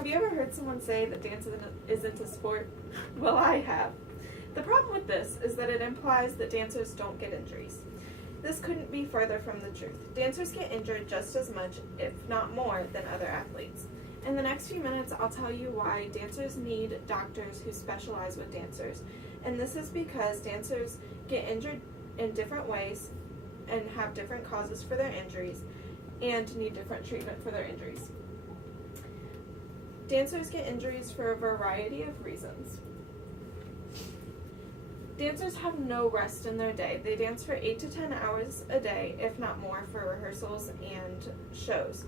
Have you ever heard someone say that dance isn't a sport? Well, I have. The problem with this is that it implies that dancers don't get injuries. This couldn't be further from the truth. Dancers get injured just as much, if not more, than other athletes. In the next few minutes, I'll tell you why dancers need doctors who specialize with dancers. And this is because dancers get injured in different ways and have different causes for their injuries and need different treatment for their injuries. Dancers get injuries for a variety of reasons. Dancers have no rest in their day. They dance for 8 to 10 hours a day, if not more, for rehearsals and shows.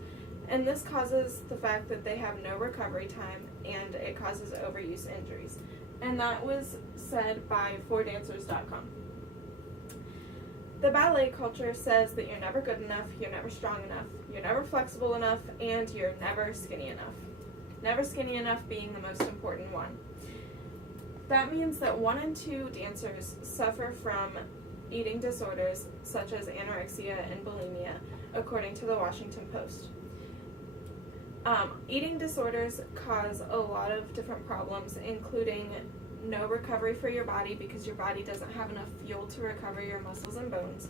And this causes the fact that they have no recovery time, and it causes overuse injuries. And that was said by 4dancers.com. The ballet culture says that you're never good enough, you're never strong enough, you're never flexible enough, and you're never skinny enough. Never skinny enough being the most important one. That means that 1 in 2 dancers suffer from eating disorders such as anorexia and bulimia, according to the Washington Post. Eating disorders cause a lot of different problems, including no recovery for your body because your body doesn't have enough fuel to recover your muscles and bones,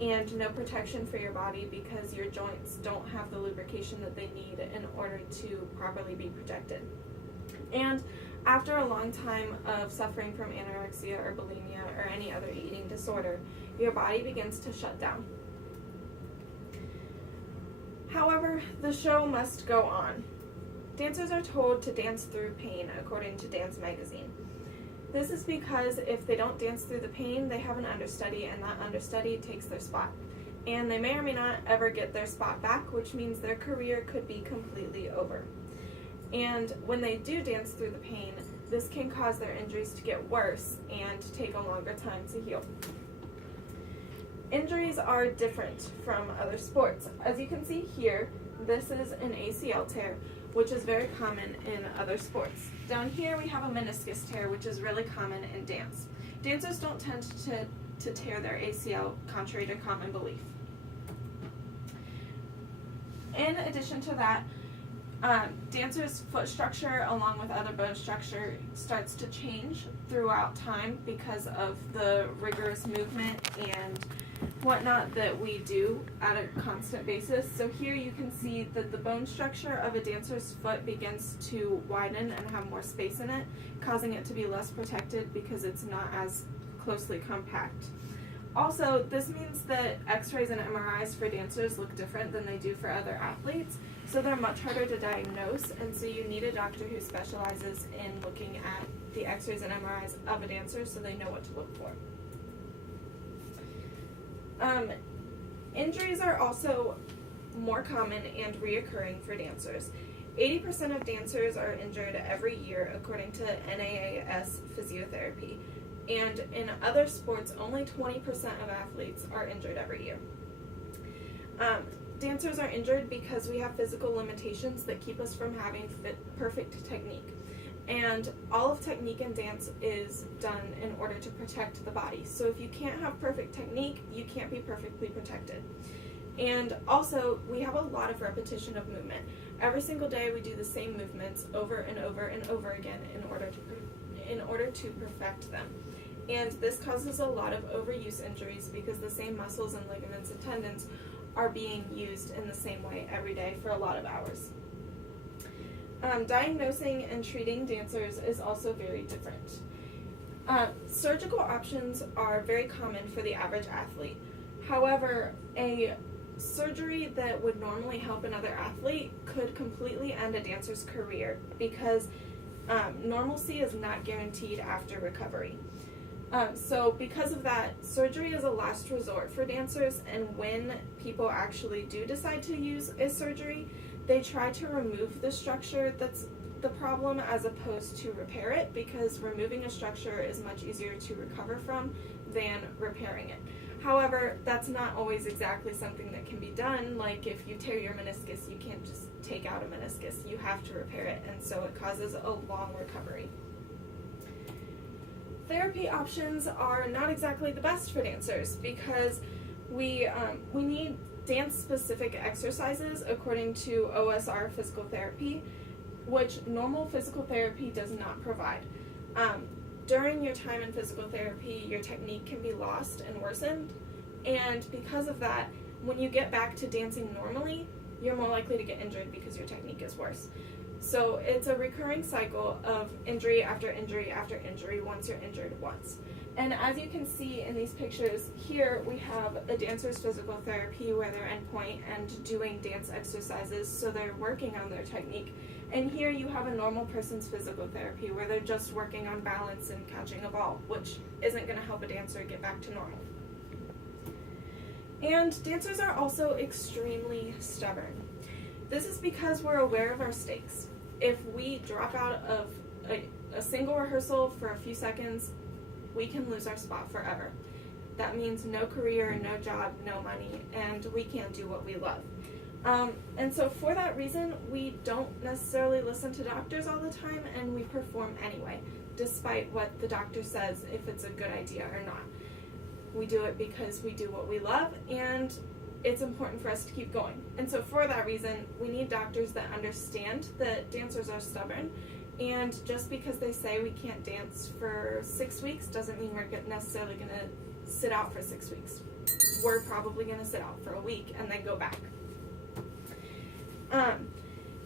and no protection for your body because your joints don't have the lubrication that they need in order to properly be protected. And after a long time of suffering from anorexia or bulimia or any other eating disorder, your body begins to shut down. However, the show must go on. Dancers are told to dance through pain, according to Dance Magazine. This is because if they don't dance through the pain, they have an understudy, and that understudy takes their spot. And they may or may not ever get their spot back, which means their career could be completely over. And when they do dance through the pain, this can cause their injuries to get worse and take a longer time to heal. Injuries are different from other sports. As you can see here, this is an ACL tear, which is very common in other sports. Down here we have a meniscus tear, which is really common in dance. Dancers don't tend to tear their ACL, contrary to common belief. In addition to that, dancers' foot structure, along with other bone structure, starts to change throughout time because of the rigorous movement and whatnot that we do at a constant basis. So here you can see that the bone structure of a dancer's foot begins to widen and have more space in it, causing it to be less protected because it's not as closely compact. Also, this means that x-rays and MRIs for dancers look different than they do for other athletes, so they're much harder to diagnose, and so you need a doctor who specializes in looking at the x-rays and MRIs of a dancer so they know what to look for. Injuries are also more common and reoccurring for dancers. 80% of dancers are injured every year, according to NAAS Physiotherapy. And in other sports, only 20% of athletes are injured every year. Dancers are injured because we have physical limitations that keep us from having perfect technique. And all of technique in dance is done in order to protect the body. So if you can't have perfect technique, you can't be perfectly protected. And also, we have a lot of repetition of movement. Every single day we do the same movements over and over and over again in order to perfect them. And this causes a lot of overuse injuries because the same muscles and ligaments and tendons are being used in the same way every day for a lot of hours. Diagnosing and treating dancers is also very different. Surgical options are very common for the average athlete. However, a surgery that would normally help another athlete could completely end a dancer's career because normalcy is not guaranteed after recovery. So because of that, surgery is a last resort for dancers, and when people actually do decide to use a surgery, they try to remove the structure that's the problem as opposed to repair it, because removing a structure is much easier to recover from than repairing it. However, that's not always exactly something that can be done. Like if you tear your meniscus, you can't just take out a meniscus. You have to repair it, and so it causes a long recovery. Therapy options are not exactly the best for dancers because we need dance-specific exercises according to OSR Physical Therapy, which normal physical therapy does not provide. During your time in physical therapy, your technique can be lost and worsened, and because of that, when you get back to dancing normally, you're more likely to get injured because your technique is worse. So it's a recurring cycle of injury after injury after injury once you're injured once. And as you can see in these pictures, here we have a dancer's physical therapy where they're in point and doing dance exercises, so they're working on their technique. And here you have a normal person's physical therapy where they're just working on balance and catching a ball, which isn't going to help a dancer get back to normal. And dancers are also extremely stubborn. This is because we're aware of our stakes. If we drop out of a single rehearsal for a few seconds, we can lose our spot forever. That means no career, no job, no money, and we can't do what we love. And so for that reason, we don't necessarily listen to doctors all the time, and we perform anyway, despite what the doctor says if it's a good idea or not. We do it because we do what we love, and it's important for us to keep going. And so for that reason, we need doctors that understand that dancers are stubborn, and just because they say we can't dance for 6 weeks doesn't mean we're necessarily going to sit out for 6 weeks. We're probably going to sit out for a week and then go back.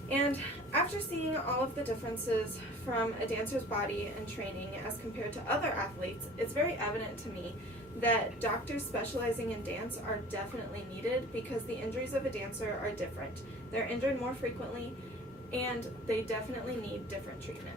And after seeing all of the differences from a dancer's body and training as compared to other athletes, it's very evident to me that doctors specializing in dance are definitely needed because the injuries of a dancer are different. They're injured more frequently, and they definitely need different treatment.